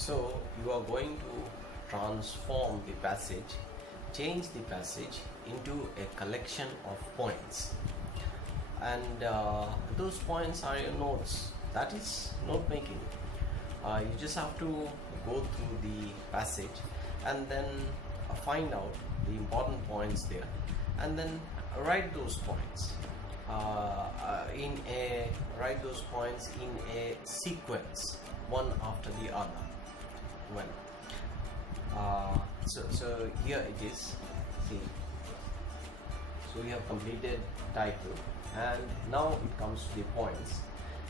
So you are going to transform the passage, change the passage into a collection of points, and those points are your notes. That is note making. You just have to go through the passage and then find out the important points there, and then write those points write those points in a sequence, one after the other. So here it is. See, so we have completed title, and now it comes to the points.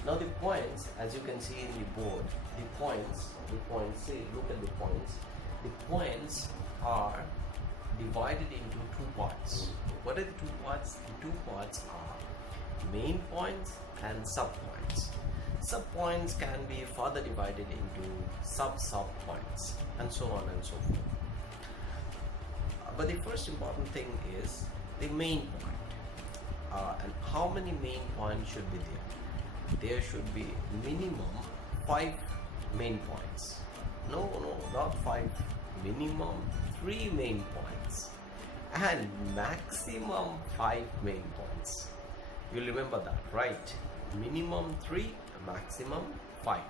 Now the points, as you can see in the board, the points, see, look at the points. The points are divided into two parts. What are the two parts? The two parts are main points and sub points. Sub points can be further divided into sub points, and so on and so forth. But the first important thing is the main point. And how many main points should be there? There should be minimum 5 main points. No, not 5. Minimum 3 main points and maximum 5 main points. You'll remember that, right? Minimum 3, maximum 5.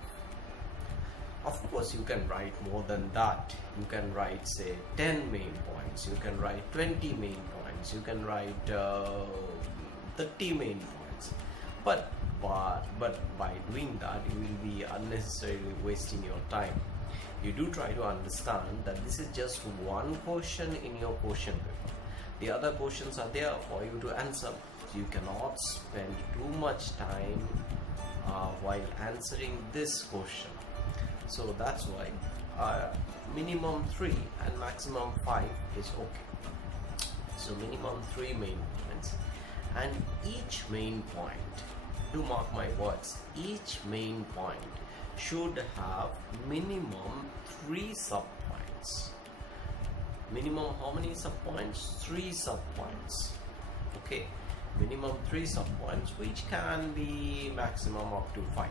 Of course, you can write more than that. You can write, say, 10 main points. You can write 20 main points. You can write 30 main points. But by doing that, you will be unnecessarily wasting your time. You do try to understand that this is just one question in your question paper. The other questions are there for you to answer. You cannot spend too much time while answering this question. So that's why minimum 3 and maximum 5 is okay. So minimum 3 main points, and each main point, do mark my words, each main point should have minimum 3 sub points. Minimum how many sub points? 3 sub points. Okay, minimum 3 sub points, which can be maximum up to 5.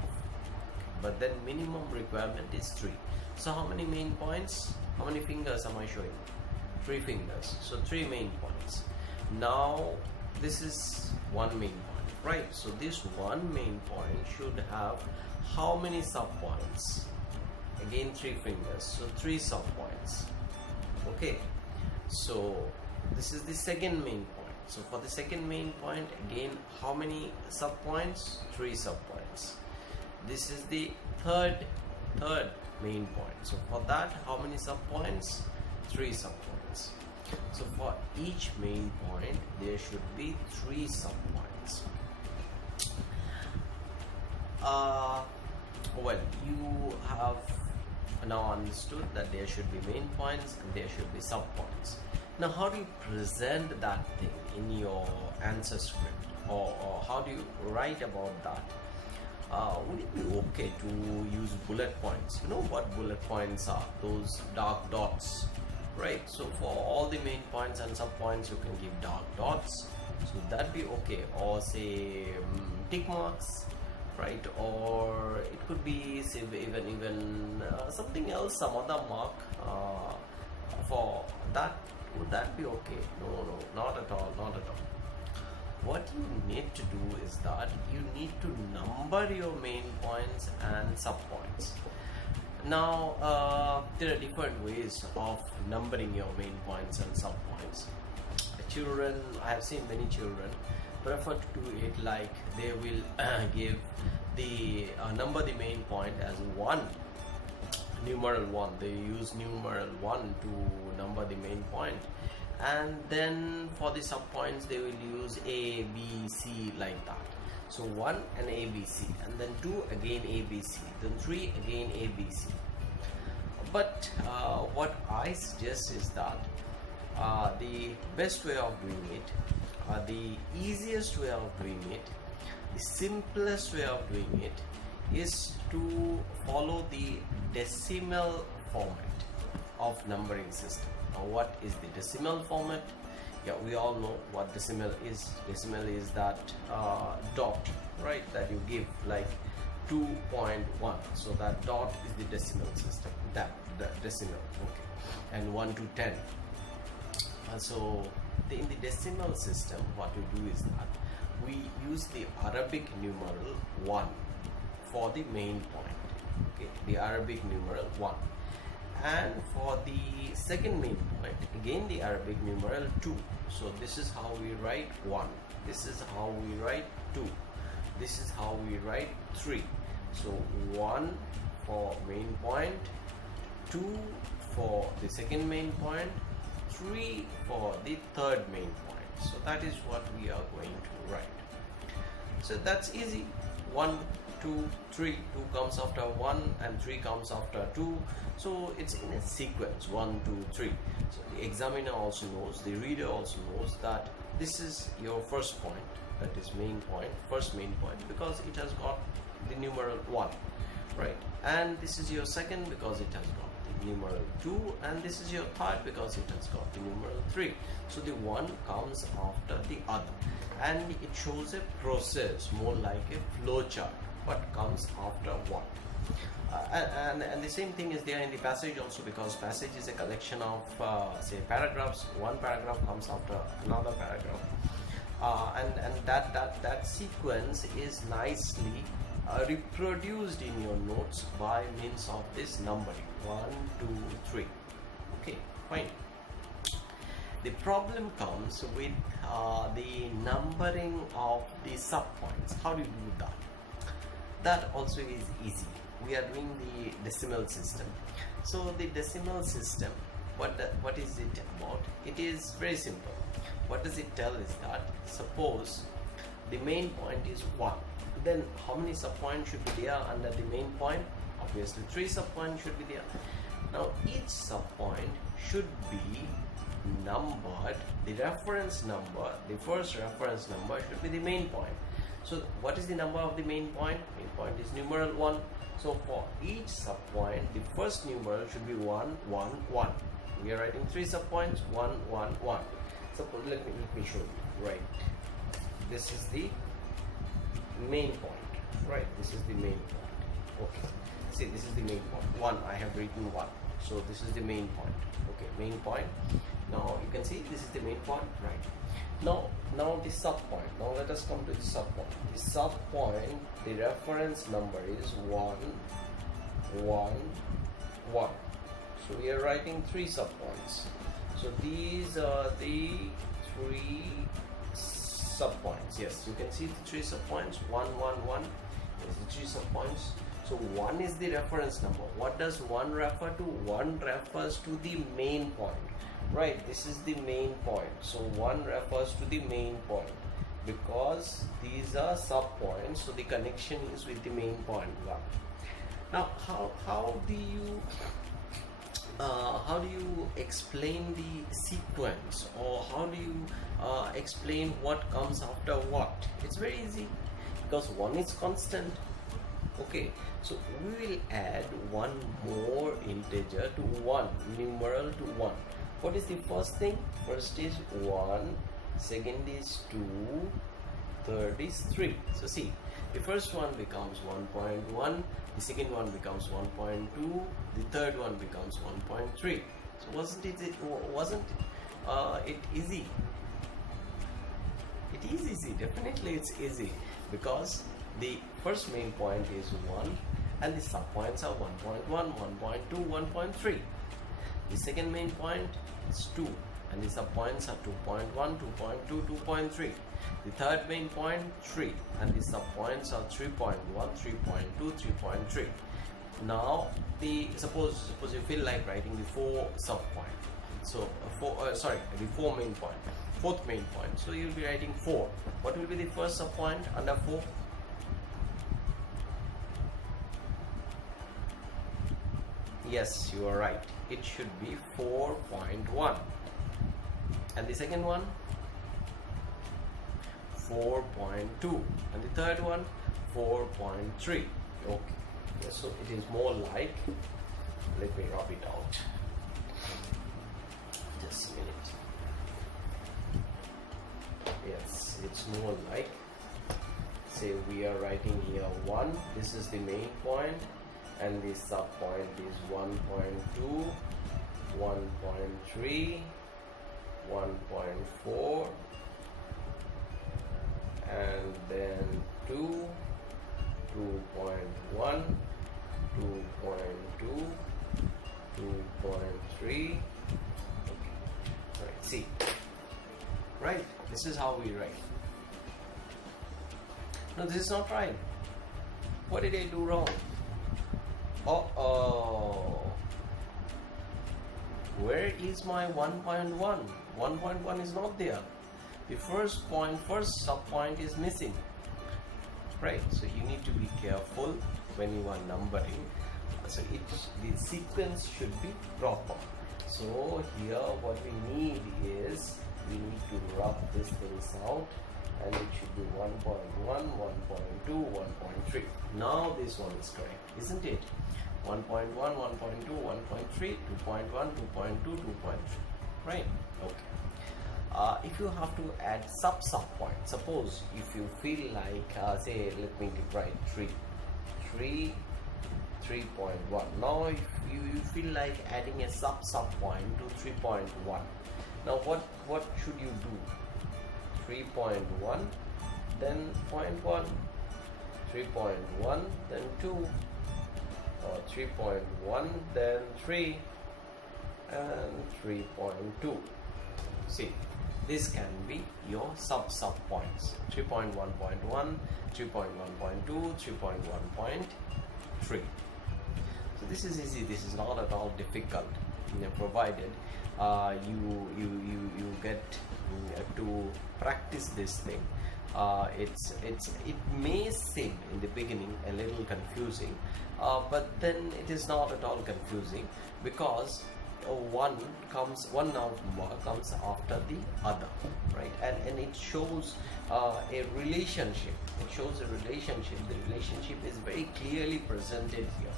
But then minimum requirement is 3. So how many main points? How many fingers am I showing? 3 fingers. So 3 main points. Now this is one main point, right? So this one main point should have how many sub points? Again 3 fingers. So 3 sub points. Okay. So this is the second main point. So for the second main point, again, how many sub points? 3 sub points. This is the third main point. So for that, how many sub points? 3 sub points. So for each main point, there should be 3 sub points. Well, you have now understood that there should be main points and there should be sub points. Now, how do you present that thing in your answer script, or how do you write about that? Would it be okay to use bullet points? You know what bullet points are? Those dark dots, right? So for all the main points and sub points, you can give dark dots. So would that be okay? Or say tick marks, right? Or it could be, say, even something else, some other mark for that. Would that be okay? No, not at all, not at all. What you need to do is that you need to number your main points and sub points. Now there are different ways of numbering your main points and sub points. Children, I have seen many children prefer to do it like they will give the number the main point as 1, numeral 1. They use numeral 1 to number the main point, and then for the sub points they will use A, B, C, like that. So 1 and A, B, C, and then 2 again A, B, C, then 3 again A, B, C. But what I suggest is that the best way of doing it, the easiest way of doing it, the simplest way of doing it is to follow the decimal format of numbering system. Now, what is the decimal format? Yeah, we all know what decimal is. Decimal is that dot, right, that you give, like 2.1. So that dot is the decimal system, that decimal. Okay, and 1 to 10. So in the decimal system, what we do is that we use the Arabic numeral 1 for the main point. Okay, the Arabic numeral 1. And for the second main point, again the Arabic numeral 2. So this is how we write 1. This is how we write 2. This is how we write 3. So 1 for main point, 2 for the second main point, 3 for the third main point. So that is what we are going to write. So that's easy. 1, 2, 3. 2 comes after 1 and 3 comes after 2. So it's in a sequence, 1, 2, 3. So the examiner also knows, the reader also knows that this is your first point, that is main point, first main point, because it has got the numeral 1, right? And this is your second because it has got the numeral 2, and this is your third because it has got the numeral 3. So the one comes after the other, and it shows a process, more like a flow chart, what comes after what. And the same thing is there in the passage also, because passage is a collection of say paragraphs. One paragraph comes after another paragraph, and that sequence is nicely reproduced in your notes by means of this numbering 1, 2, 3. Okay, fine. The problem comes with the numbering of the subpoints. How do you do that? That also is easy. We are doing the decimal system. So the decimal system, what is it about? It is very simple. What does it tell is that, suppose the main point is 1, then how many subpoints should be there under the main point? Obviously 3 subpoints should be there. Now each subpoint should be numbered. The reference number, the first reference number should be the main point. So what is the number of the main point? Main point is numeral 1. So for each subpoint, the first numeral should be 1, 1, 1. We are writing 3 subpoints, 1, 1, 1. Suppose, let me show you. Right, this is the main point. Right, this is the main point. Okay, see, this is the main point. 1, I have written 1. So this is the main point. Okay, main point. Now you can see this is the main point. Right. Now the subpoint. Now let us come to the subpoint. The subpoint, the reference number is 1, 1, 1. So we are writing 3 subpoints. So these are the 3 subpoints. Yes, you can see the 3 subpoints. 1, 1, 1. There's the 3 subpoints. So 1 is the reference number. What does 1 refer to? 1 refers to the main point. Right, this is the main point. So 1 refers to the main point because these are subpoints. So the connection is with the main point 1. Now, how do you explain the sequence, or how do you explain what comes after what? It's very easy, because 1 is constant. Okay, so we will add one more integer to 1, numeral to 1. What is the first thing? First is 1, second is 2, third is 3. So see, the first one becomes 1.1, the second one becomes 1.2, the third one becomes 1.3. So wasn't it easy? It is easy, definitely it's easy, because the first main point is 1 and the subpoints are 1.1, 1.2, 1.3. The second main point is 2 and the subpoints are 2.1, 2.2, 2.3. The third main point 3 and the subpoints are 3.1, 3.2, 3.3. Now suppose you feel like writing the 4 subpoint. So the 4 main point, fourth main point. So you'll be writing 4. What will be the first subpoint under 4? Yes, you are right. It should be 4.1. And the second one 4.2. And the third one 4.3. Okay. Yes, so it is more like, let me rub it out. Just a minute. Yes, it's more like say we are writing here 1, this is the main point, and the sub point is 1.2, 1.3, 1.4, and then 2, 2.1, 2.2, 2.3. Right, see, right, this is how we write. No, this is not right. What did I do wrong? Where is my 1.1? 1.1 is not there. The first sub point is missing. Right, so you need to be careful when you are numbering. So the sequence should be proper. So here what we need is, we need to rub these things out, and it should be 1.1, 1.2, 1.3. Now this one is correct, isn't it? 1.1, 1.2, 1.3, 2.1, 2.2, 2.3. Right? Okay. If you have to add sub point, suppose if you feel like, say, let me write 3.1. Now if you feel like adding a sub point to 3.1, now what should you do? 3.1, then 0.1, 3.1, then 2, or 3.1, then 3, and 3.2. See, this can be your sub points: 3.1.1, 3.1.2, 3.1.3. So this is easy. This is not at all difficult, provided you get to practice this thing. It may seem in the beginning a little confusing, but then it is not at all confusing, because one number comes after the other, right? And it shows a relationship. It shows a relationship. The relationship is very clearly presented here.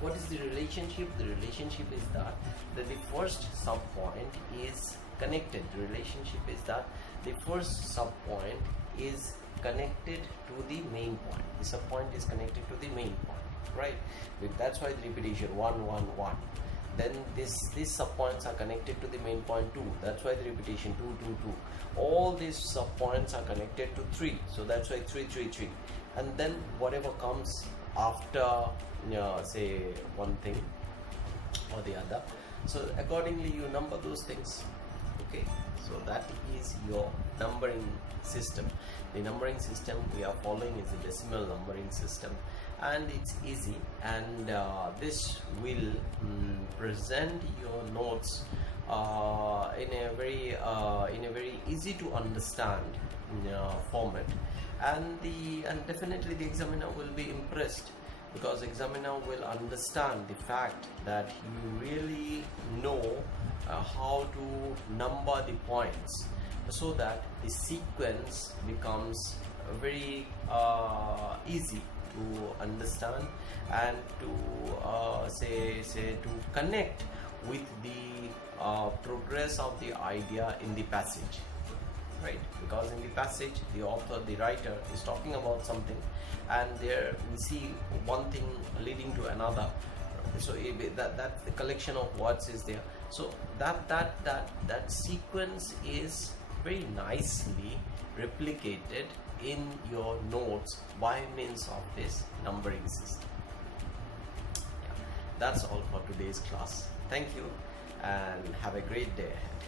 What is the relationship? The relationship is that the first sub point is connected. The relationship is that the first sub point is connected to the main point. The sub point is connected to the main point, right? That's why the repetition 1, 1, 1. Then these sub points are connected to the main point 2. That's why the repetition 2, 2, 2. All these sub points are connected to 3. So that's why 3, 3, 3. And then whatever comes after, say, one thing or the other, so accordingly you number those things. Okay, so that is your numbering system. The numbering system we are following is the decimal numbering system, and it's easy, and this will present your notes in a very easy to understand format, and definitely the examiner will be impressed, because examiner will understand the fact that you really know how to number the points, so that the sequence becomes very easy to understand, and to to connect with the progress of the idea in the passage, right? Because in the passage the author, the writer, is talking about something, and there we see one thing leading to another, so that the collection of words is there, so that sequence is very nicely replicated in your notes by means of this numbering system. Yeah, that's all for today's class. Thank you, and have a great day ahead.